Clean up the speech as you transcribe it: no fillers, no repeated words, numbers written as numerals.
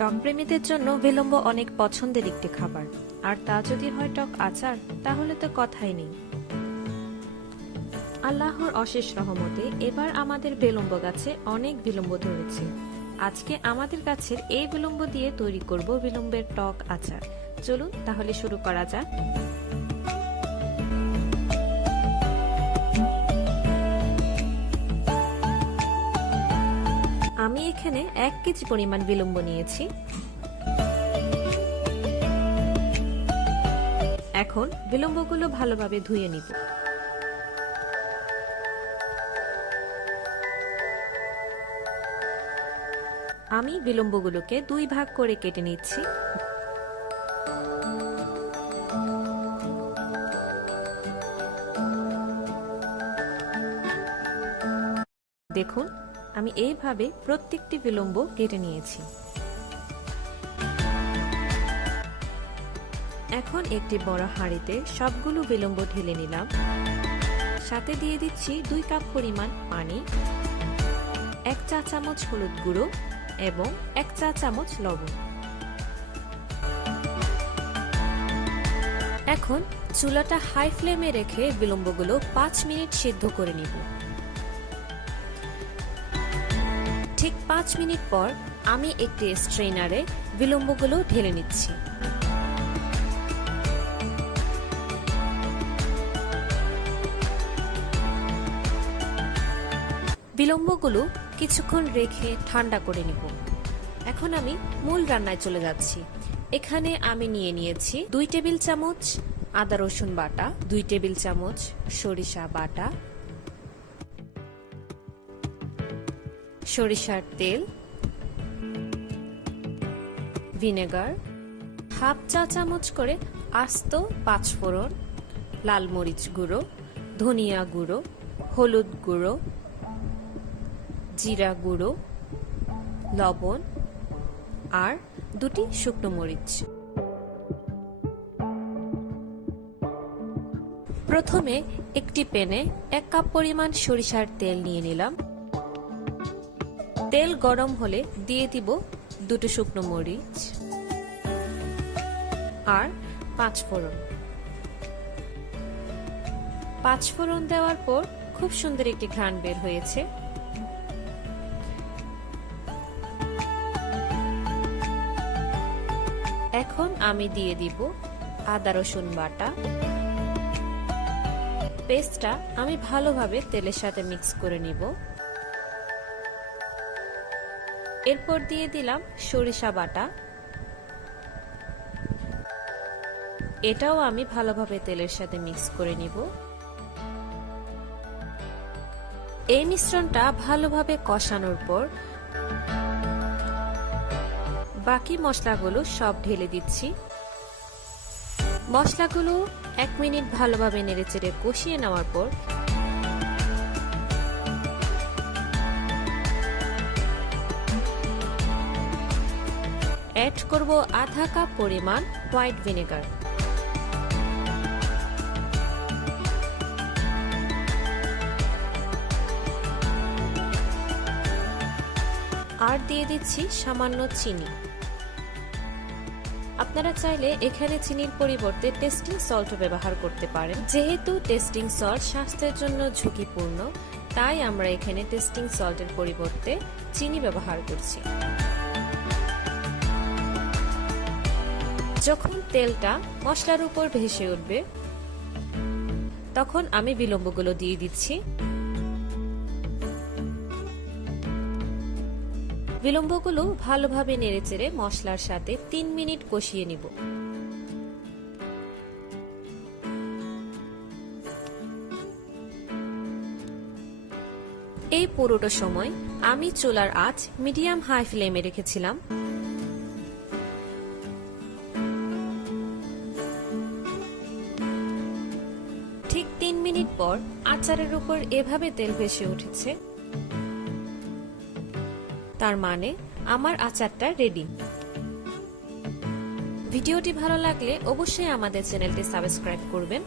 টক প্রেমীদের জন্য বিলম্ব অনেক পছন্দের একটি খাবার, আর তা যদি হয় টক আচার, তাহলে তো কথাই নেই। আল্লাহর অশেষ রহমতে এবার আমাদের বিলম্ব গাছে অনেক বিলম্ব ধরেছে। আজকে আমাদের গাছের এই বিলম্ব দিয়ে তৈরি করব বিলম্বের টক আচার। চলুন তাহলে শুরু করা যাক। আমি এখানে 1 কেজি পরিমাণ বিলম্ব নিয়েছি। এখন বিলম্বগুলো ভালোভাবে ধুয়ে নিব। আমি বিলম্বগুলোকে 2 ভাগ করে কেটে নিচ্ছি। দেখুন, আমি এইভাবে প্রত্যেকটি বিলম্ব কেটে নিয়েছি। এখন একটি বড় হাঁড়িতে সবগুলো বিলম্ব ঢেলে নিলাম। সাথে দিয়ে দিচ্ছি 2 কাপ পরিমাণ পানি, 1 চা চামচ হলুদ গুঁড়ো এবং 1 চা চামচ লবণ। এখন চুলাটা হাই ফ্লেমে রেখে বিলম্বগুলো 5 মিনিট সিদ্ধ করে নিব। ঠিক 5 মিনিট পর আমি একটি স্ট্রেনারে বিলম্বগুলো ঢেলে নিচ্ছি। বিলম্বগুলো কিছুক্ষণ রেখে ঠান্ডা করে নিব। এখন আমি মূল রান্নায় চলে যাচ্ছি। এখানে আমি নিয়ে নিয়েছি 2 টেবিল চামচ আদা রসুন বাটা, 2 টেবিল চামচ সরিষা বাটা, সরিষার তেল, ভিনেগার, হাফ চা চামচ করে আস্ত 5 ফোড়ন, লাল মরিচ গুঁড়ো, ধনিয়া গুঁড়ো, হলুদ গুঁড়ো, জিরা গুঁড়ো, লবণ আর 2টি শুকনো মরিচ। প্রথমে একটি প্যানে 1 কাপ পরিমাণ সরিষার তেল নিয়ে নিলাম। তেল গরম হলে দিয়ে দিব 2টি শুকনো মরিচ আর 5 ফোড়ন। 5 ফোড়ন দেওয়ার পর খুব সুন্দর একটি ঘ্রাণ বের হয়েছে। এখন আমি দিয়ে দিব আদা রসুন বাটা। পেস্টটা আমি ভালোভাবে তেলের সাথে মিক্স করে নিব। এরপর দিয়ে দিলাম সরিষা বাটা। এটাও আমি ভালোভাবে তেলের সাথে মিক্স করে নিব। এই মিশ্রণটা ভালোভাবে কষানোর পর বাকি মশলাগুলো সব ঢেলে দিচ্ছি। মশলাগুলো 1 মিনিট ভালোভাবে নেড়েচেড়ে কষিয়ে নেওয়ার পর অ্যাড করব আধা কাপ পরিমাণ হোয়াইট ভিনেগার। আর দিয়ে দিচ্ছি সামান্য চিনি। আপনারা চাইলে এখানে চিনির পরিবর্তে টেস্টিং সল্ট ব্যবহার করতে পারেন। যেহেতু টেস্টিং সল্ট স্বাস্থ্যের জন্য ঝুঁকিপূর্ণ, তাই আমরা এখানে টেস্টিং সল্টের পরিবর্তে চিনি ব্যবহার করছি। যখন তেলটা মশলার উপর ভেসে উঠবে, তখন আমি বিলম্বগুলো দিয়ে দিচ্ছি। বিলম্বগুলো ভালোভাবে নেড়েচেড়ে মশলার সাথে 3 মিনিট কষিয়ে নিব। এই পুরোটা সময় আমি চুলার আঁচ মিডিয়াম হাই ফ্লেমে রেখেছিলাম। ঠিক 3 মিনিট পর আচারের উপর এভাবে তেল ভেসে উঠেছে। তার মানে আমার আচারটা রেডি। ভিডিওটি ভালো লাগলে অবশ্যই আমাদের চ্যানেলটি সাবস্ক্রাইব করবেন।